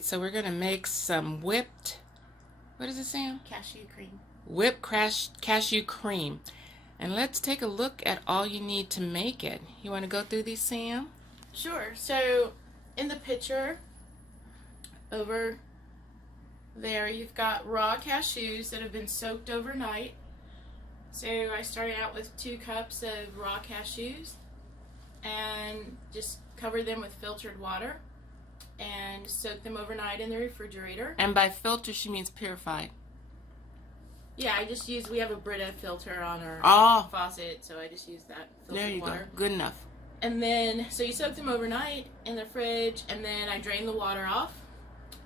right, so we're gonna make some whipped, what is it, Sam? Cashew cream. Whipped cashew cream. And let's take a look at all you need to make it. You want to go through these, Sam? Sure. So in the picture over there, you've got raw cashews that have been soaked overnight. So I started out with 2 cups of raw cashews and just covered them with filtered water and soaked them overnight in the refrigerator. And by filter, she means purified. Yeah, we have a Brita filter on our faucet, so I just use that filtered there you water. go. Good enough. And then, so you soak them overnight in the fridge, and then I drain the water off.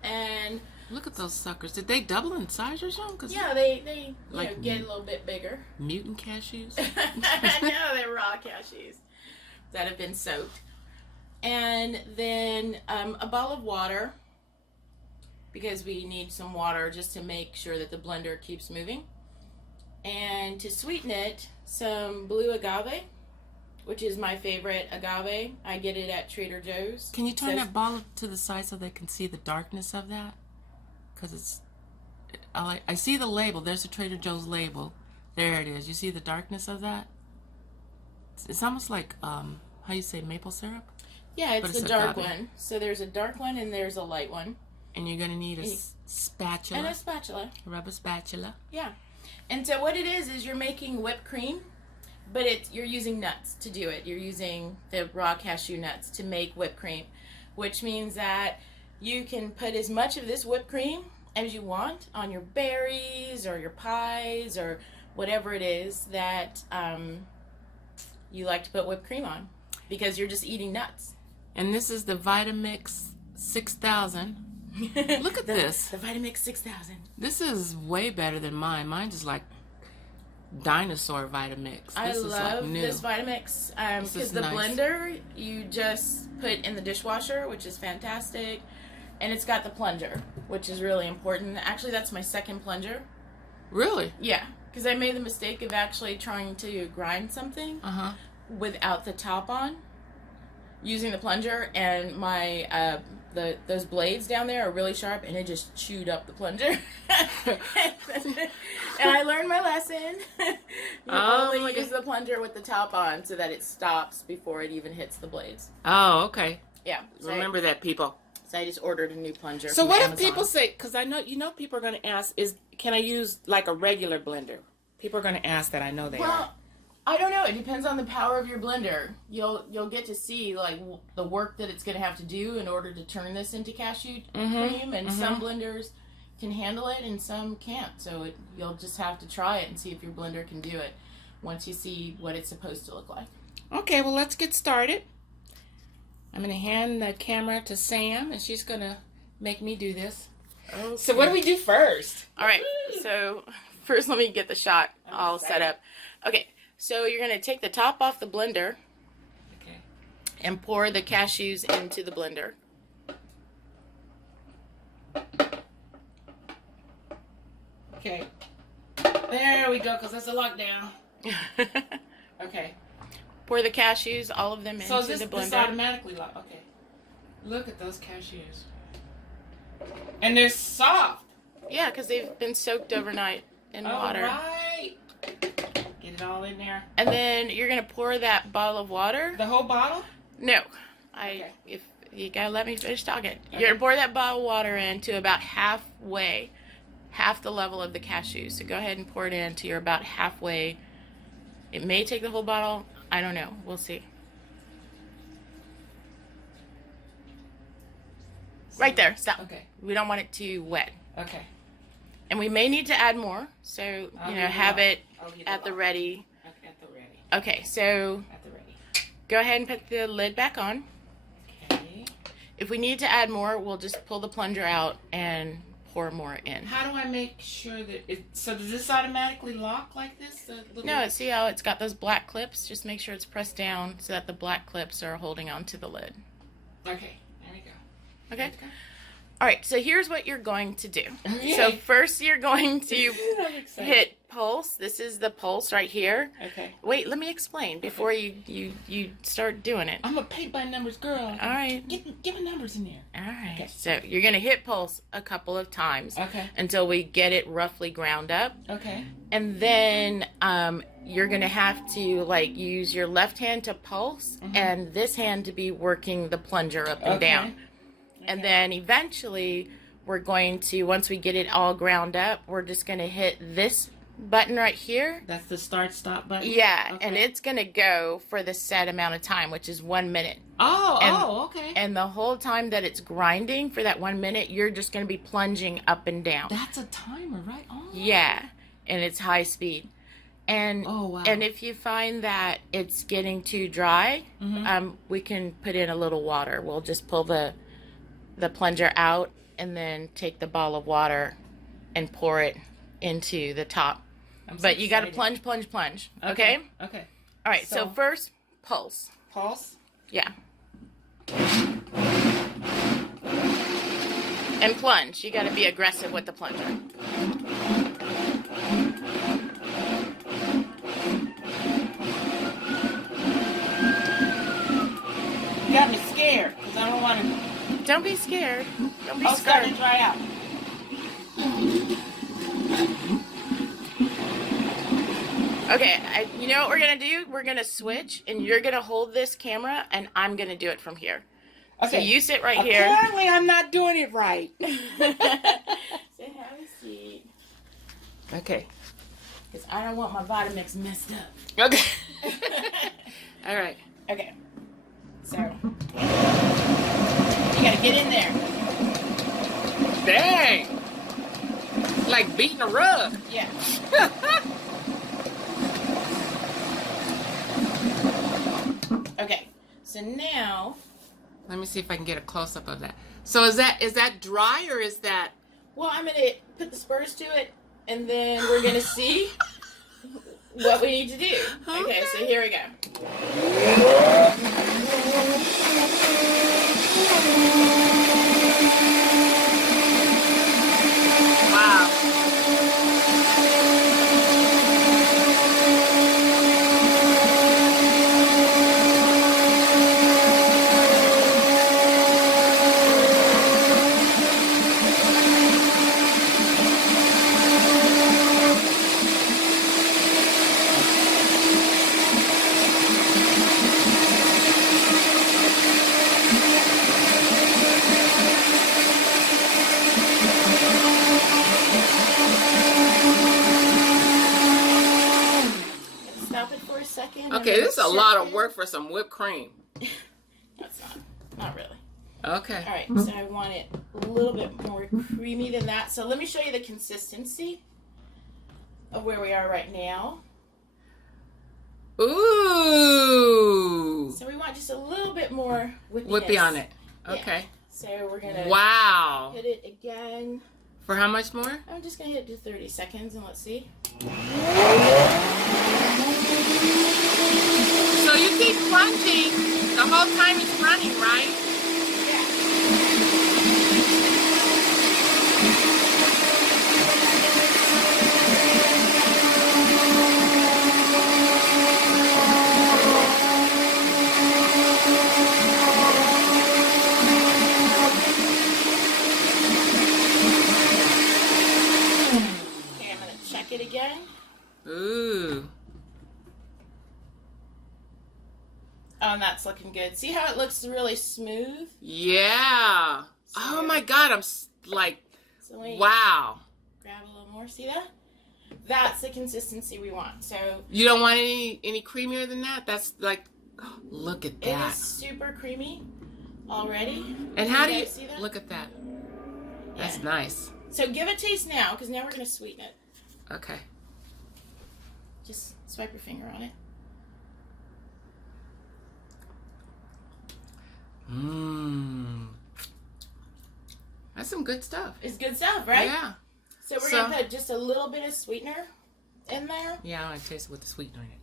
And look at those suckers. Did they double in size or something? 'Cause yeah, they like, get a little bit bigger. Mutant cashews? No, they're raw cashews that have been soaked. And then a bottle of water, because we need some water just to make sure that the blender keeps moving. And to sweeten it, some blue agave, which is my favorite agave. I get it at Trader Joe's. Can you turn that bottle to the side so they can see the darkness of that? Because I see the label. There's a Trader Joe's label. There it is. You see the darkness of that? It's almost like, how you say, maple syrup? Yeah, it's the dark one. So there's a dark one and there's a light one. And you're going to need a spatula. And a spatula. A rubber spatula. Yeah. And so what it is you're making whipped cream, but you're using nuts to do it. You're using the raw cashew nuts to make whipped cream, which means that you can put as much of this whipped cream as you want on your berries or your pies or whatever it is that you like to put whipped cream on, because you're just eating nuts. And this is the Vitamix 6000. Look at this. The Vitamix 6000. This is way better than mine. Mine's just like dinosaur Vitamix. I love this Vitamix because the blender you just put in the dishwasher, which is fantastic, and it's got the plunger, which is really important. Actually, that's my second plunger. Really? Yeah, because I made the mistake of actually trying to grind something without the top on, using the plunger, and my those blades down there are really sharp, and it just chewed up the plunger. And I learned my lesson. You only use the plunger with the top on so that it stops before it even hits the blades. Oh, okay. Yeah. So remember that, people. So I just ordered a new plunger. So what Amazon. if people say, because I know people are going to ask, can I use like a regular blender? People are going to ask that. I know they are. I don't know. It depends on the power of your blender. You'll get to see like the work that it's going to have to do in order to turn this into cashew cream, and some blenders can handle it and some can't. So you'll just have to try it and see if your blender can do it once you see what it's supposed to look like. Okay, well, let's get started. I'm going to hand the camera to Sam, and she's going to make me do this. Okay. So what do we do first? All right. So first, let me get the shot all set up. Okay. So you're going to take the top off the blender and pour the cashews into the blender. Okay. There we go, because that's a lockdown. Okay. Pour the cashews, all of them, into the blender. So this automatically lock. Okay. Look at those cashews. And they're soft. Yeah, because they've been soaked overnight in water. All right. Get it all in there. And then you're going to pour that bottle of water. The whole bottle? No. If you got to let me finish talking. Okay. You're going to pour that bottle of water in to about half the level of the cashews. So go ahead and pour it in till you're about halfway. It may take the whole bottle. I don't know. We'll see. Right there. Stop. Okay. We don't want it too wet. Okay. And we may need to add more. So, have it at the ready. Okay, at the ready. Okay, so at the ready. Go ahead and put the lid back on. Okay. If we need to add more, we'll just pull the plunger out and pour more in. How do I make sure that so does this automatically lock like this? No, see how it's got those black clips? Just make sure it's pressed down so that the black clips are holding onto the lid. Okay, there we go. Okay. All right, so here's what you're going to do. Okay. So first you're going to I'm excited. hit pulse. This is the pulse right here. Okay. Wait, let me explain before you start doing it. I'm a paint by numbers girl. All right. Give me numbers in there. All right. Okay. So you're going to hit pulse a couple of times. Okay. Until we get it roughly ground up. Okay. And then you're going to have to like use your left hand to pulse and this hand to be working the plunger up and down. And then eventually we're going to, once we get it all ground up, we're just going to hit this button right here. That's the start stop button? Yeah, Okay. and it's going to go for the set amount of time, which is 1 minute. Okay. And the whole time that it's grinding for that 1 minute, you're just going to be plunging up and down. That's a timer, right? Oh. Yeah, and it's high speed. And wow. and if you find that it's getting too dry, we can put in a little water. We'll just pull the plunger out and then take the ball of water and pour it into the top. But you got to plunge. Okay? Okay. All right, so first, pulse. Pulse? Yeah. And plunge. You got to be aggressive with the plunger. You got me scared because I don't want to. Don't be scared. Don't be I'll start scared. to dry out. Okay, you know what we're going to do? We're going to switch, and you're going to hold this camera, and I'm going to do it from here. Okay. So you sit right here. Apparently, I'm not doing it right. So have a seat. Okay. Because I don't want my Vitamix messed up. Okay. All right. Okay. So, you got to get in there. Dang. Like beating a rug. Yeah. Okay. So now, Let me see if I can get a close up of that. So is that dry or is that? well, I'm going to put the spurs to it, and then we're going to see what we need to do. Okay, so here we go. Wow. Stop it for a second. Okay, this is a lot of work for some whipped cream. That's not really. Okay. All right, so I want it a little bit more creamy than that. So let me show you the consistency of where we are right now. Ooh. So we want just a little bit more whippiness. Whippy on it. Yeah. Okay. So we're gonna Wow. hit it again. For how much more? I'm just gonna hit it to 30 seconds and let's see. So you keep plunging the whole time it's running, right? Yeah. Okay, I'm gonna check it again. Ooh. Oh, and that's looking good. See how it looks really smooth? Yeah. Oh my God, like, So let me wow. grab a little more. See that? That's the consistency we want. So You don't want any creamier than that? That's like, look at it that. is super creamy already. And how do you guys see that? look at that? That's Yeah. nice. So give it a taste now, because now we're gonna sweeten it. Okay. Just swipe your finger on it. Mmm. That's some good stuff. It's good stuff, right? Yeah. So we're gonna put just a little bit of sweetener in there. Yeah, I want to taste it with the sweetener in it.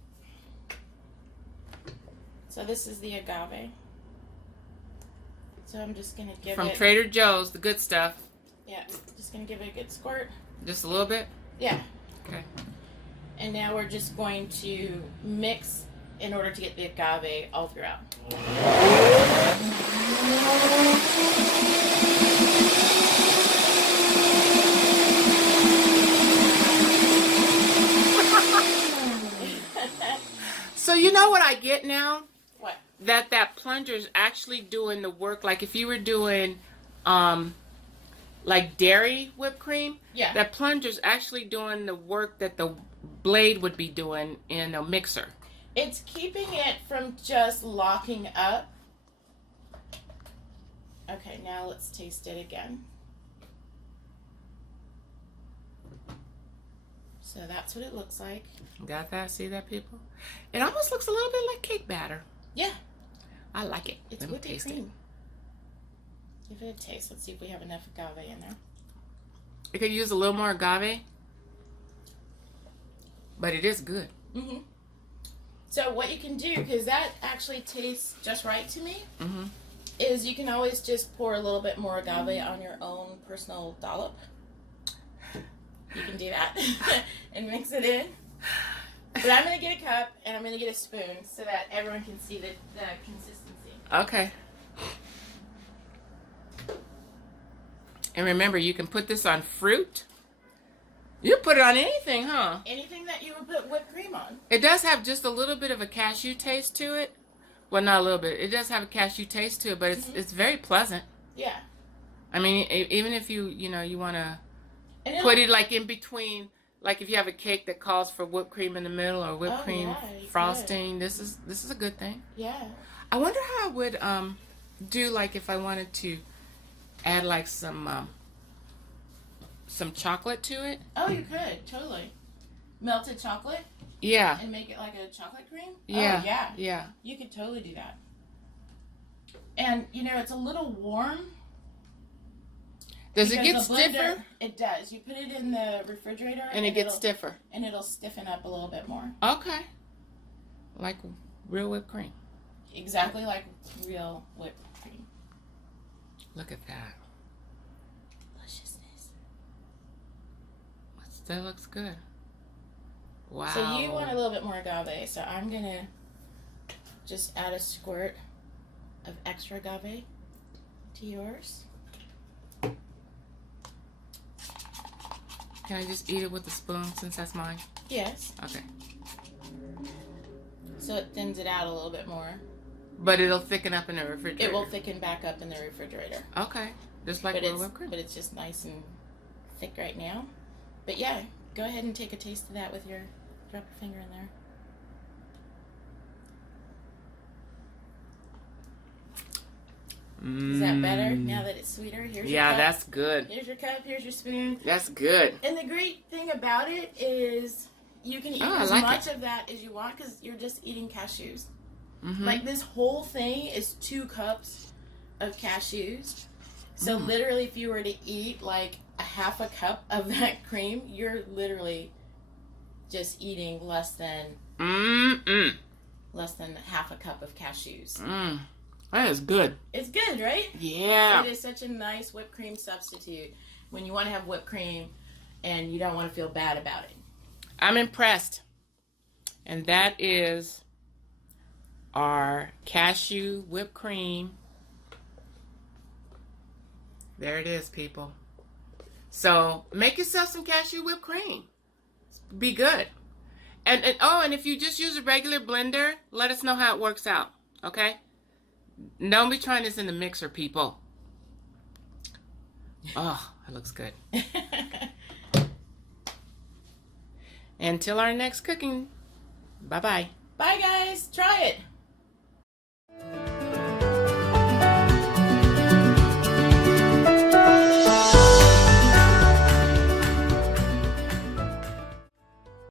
So this is the agave. So I'm just going to give From it... Trader Joe's, the good stuff. Yeah, just going to give it a good squirt. Just a little bit? Yeah. Okay. And now we're just going to mix in order to get the agave all throughout. So you know what I get now? What? That plunger's actually doing the work. Like if you were doing like dairy whipped cream, Yeah. that plunger's actually doing the work that the blade would be doing in a mixer. It's keeping it from just locking up. Okay, now let's taste it again. So that's what it looks like. Got that? See that, people? It almost looks a little bit like cake batter. Yeah. I like it. It's Let me whipped taste cream. Give it a taste. Let's see if we have enough agave in there. You could use a little more agave, but it is good. Mm-hmm. So what you can do, because that actually tastes just right to me, Mm-hmm. is you can always just pour a little bit more agave on your own personal dollop. You can do that and mix it in. But I'm going to get a cup and I'm going to get a spoon so that everyone can see the consistency. Okay. And remember, you can put this on fruit. You put it on anything, huh? Anything that you would put whipped cream on. It does have just a little bit of a cashew taste to it. Well, not a little bit. It does have a cashew taste to it, but it's very pleasant. Yeah. I mean, even if you want to And put it like in between, like if you have a cake that calls for whipped cream in the middle or whipped cream you frosting, this is a good thing. Yeah. I wonder how I would do like if I wanted to add like some chocolate to it. Oh, you could. Totally. Melted chocolate Yeah. and make it like a chocolate cream? Yeah. Oh, yeah. Yeah. You could totally do that. And, it's a little warm. Does it because get the blender- stiffer? It does. You put it in the refrigerator And it gets it'll- stiffer. And it'll stiffen up a little bit more. Okay. Like real whipped cream. Exactly like real whipped cream. Look at that. Deliciousness. That looks good. Wow. So you want a little bit more agave, so I'm going to just add a squirt of extra agave to yours. Can I just eat it with a spoon since that's mine? Yes. Okay. So it thins it out a little bit more. But it'll thicken up in the refrigerator. It will thicken back up in the refrigerator. Okay. Just like real whipped cream. But it's just nice and thick right now. But yeah, go ahead and take a taste of that with drop your finger in there. Is that better now that it's sweeter? Here's your cup. That's good. Here's your cup, here's your spoon. That's good. And the great thing about it is you can eat as much of that as you want because you're just eating cashews. Mm-hmm. Like this whole thing is 2 cups of cashews. So literally if you were to eat like a half a cup of that cream, you're literally just eating less than half a cup of cashews. That is good. It's good, right? Yeah. It is such a nice whipped cream substitute when you want to have whipped cream and you don't want to feel bad about it. I'm impressed. And that is our cashew whipped cream. There it is, people. So make yourself some cashew whipped cream. Be good. And if you just use a regular blender, let us know how it works out. Okay? Don't be trying this in the mixer, people. Oh, that looks good. Until our next cooking. Bye-bye. Bye, guys. Try it.